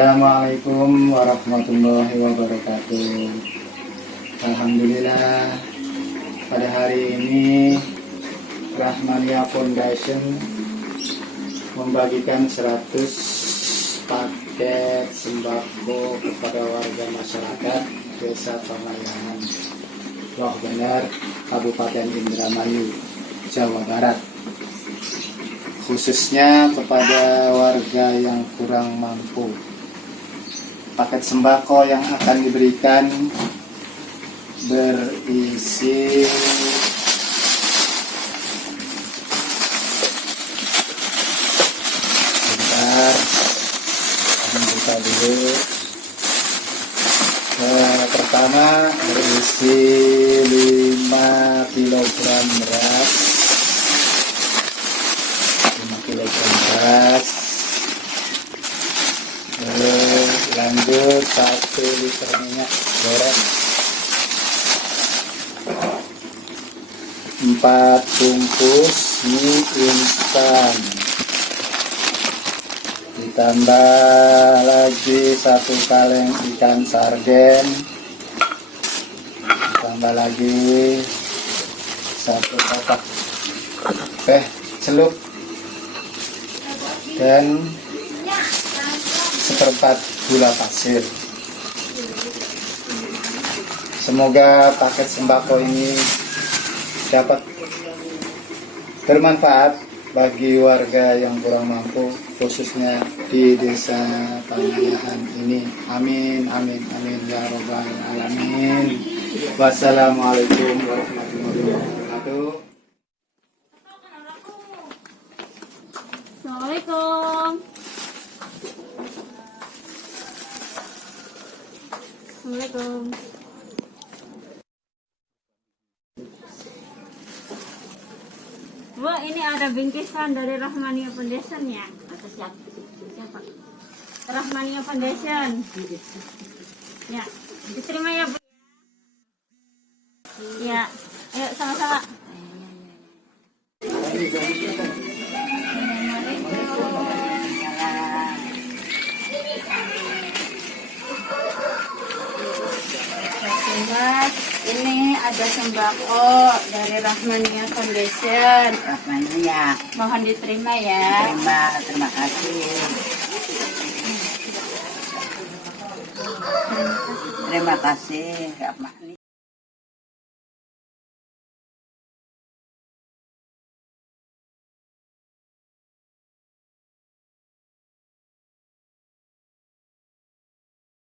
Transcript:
Assalamualaikum warahmatullahi wabarakatuh. Alhamdulillah, pada hari ini Rahmania Foundation membagikan 100 paket sembako kepada warga masyarakat Desa Pamayangan, Loh Bener, Kabupaten Indramayu, Jawa Barat, khususnya kepada warga yang kurang mampu. Paket sembako yang akan diberikan berisi buka dulu. Pertama berisi 5 kg beras, 5 kg beras. Lanjut 1 liter minyak goreng, 4 bungkus mie instan, ditambah lagi 1 kaleng ikan sarden, ditambah lagi 1 kotak teh celup, dan 1/4 gula pasir. Semoga paket sembako ini dapat bermanfaat bagi warga yang kurang mampu, khususnya di Desa Pamayangan ini. Amin, amin, amin ya robbal alamin. Wassalamualaikum warahmatullahi wabarakatuh. Assalamualaikum. Assalamualaikum. Bu, ini ada bingkisan dari Rahmania Foundation ya? Atau siapa? Rahmania Foundation. Ya, diterima ya Bu. Ya, ayo sama-sama. Mas, ini ada sembako dari Rahmania Foundation. Rahmania, Mohon diterima ya. terima kasih. Terima kasih, Rahma.